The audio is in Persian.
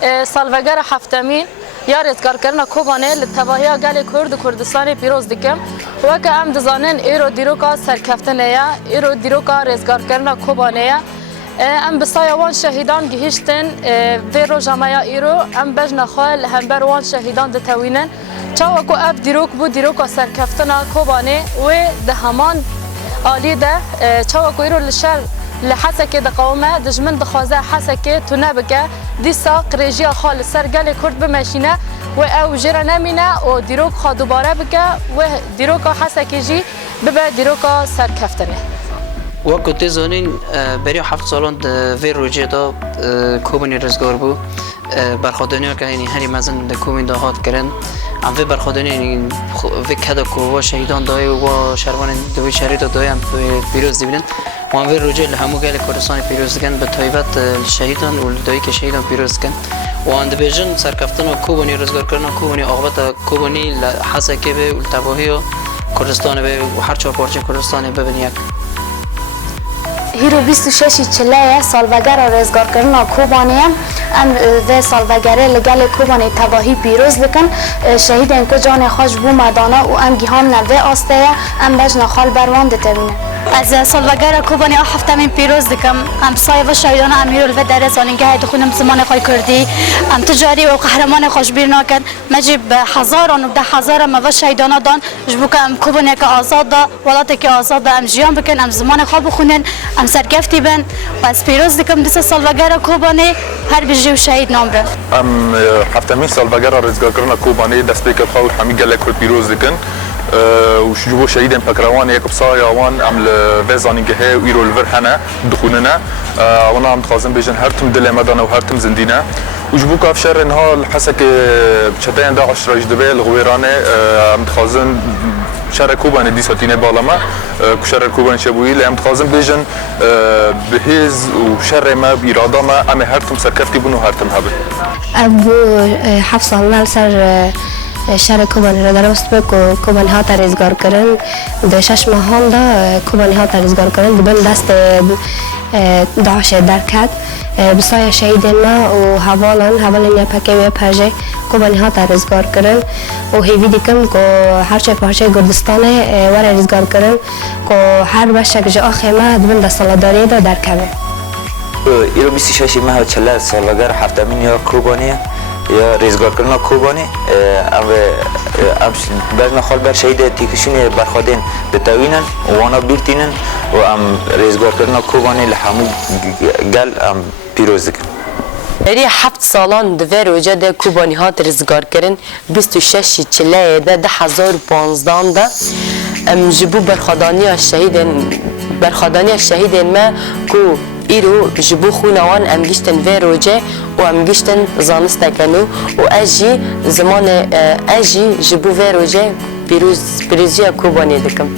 سالوگر هفتمین یا رزگار کردن کوبانه لطباهی گل کرد و کردستان پیروز دکم و که ام دزانن ایرو دیروکا سرکفتنه یا ایرو دیروکا رزگار کردن کوبانه یا ام بسای وان شهیدان گهشتن و روزمایا ایرو ام بجن خال هم بر وان شهیدان دتوینن چاو کو اف دیروک بو دیروکا سرکفتنه کوبانه و دهمان عالی ده چاو کو ایرو لشر لحسك دقومه دجمن دخوازه حسك تنابك دي ساق ريجيا خال سرقل كرد بماشينه و او جرا نمينه و ديروك خا دوباره بك و ديروكا حسك جي ببا ديروكا سركفتنه وقت زانین برای 7 سالان وی روجه دا کوبانی رزگار بو برخوردانی که یعنی هری مزن کوبین دا هات کردن ام وی برخوردانی وی کدا کو و شهیدان دای و شهروان دوی شهری دای هم پیروز دیبینن و ام وی روجه لهمو گل کردستان پیروز کن به تایبت شهیدان و دایی که شهیدان پیروز کن و اند بیژن سرکفتن کوبانی رزگار کردن کوبانی عاقبت کوبانی حسکه به التباهی و کردستان به هر چهار پارچه کردستان ببینید هیرو 26 چله سالوگر رزگار کردن کوبانی ام و سالوگره لگل کوبانی تباهی پیروز بکن شهید انکو جان خوش بو مدانه و ام گیهام نوه آسته ام بجن خال بروان دتبینه از سالوگر کوبانی هفتمین پیروز دکم ام سایه و شهیدان امیر الو در زانینگاه دخونم زمان خواهی کردی ام تجاری و قهرمان خوش بیر ناکن مجیب هزاران و ده هزار ما و شهیدان دان جبو که ام کوبانی که آزاد دا ولاتی که آزاد دا ام جیان بکن ام زمان خواه بخونن ام سرگفتی بن و از پیروز دکم دست سالوگر کوبانی هر بیجی و شهید نام بر ام هفتمین سالوگر رزگار کردن کوبانی دست بیکر خواهد همین گله کرد پیروز دکن و شجوع شهيد بكروان يكب صايا وان عمل فيزانين جهة ويرو الفرحنا دخولنا وانا عم تخازن بيجن هرتم دل مدانا وهرتم زندينا وجبو كاف شر انها الحسك بشتين دا 10 جدبه الغويرانه عم تخازن شر كوبا ندي ساتينه بالما كشر كوبا شبوي اللي عم تخازن بيجن بهز وشر ما باراده ما ام هرتم سركفتي بنو هرتم هبه ابو حفص الله سر شهر کوبانی را درست به کوبانی ها رزگار کردن در 6 ماه دا کوبانی ها رزگار کردن دبن دست داعش درکت بسای شهید ما و حوالن یا پکه و پرجه کوبانی ها رزگار کردن و هیوی دیکم که هرچه پارچه کردستان ور رزگار کردن که هر بشک جا خیمه دبن دست سالداری دا درکمه ایرو 26 ماه چله سالگر هفتمین یا کوبانی یا رزگار کردن کوبانی ام بجن خال بر شهید تیکشون برخوادن بتوینن و وانا بیرتینن و ام رزگار کردن کوبانی لحمو گل ام پیروز کن بری 7 سالان دوی روجه ده کوبانی ها رزگار کردن 26 چله ده 2015 ده ام جبو برخوادانی شهیدن ما کو ایرو جبو خونوان ام گشتن و روجه و ام گشتن زانسته کنو و اجی زمان اجی جبو و روجه پیروزی کوبانی دکم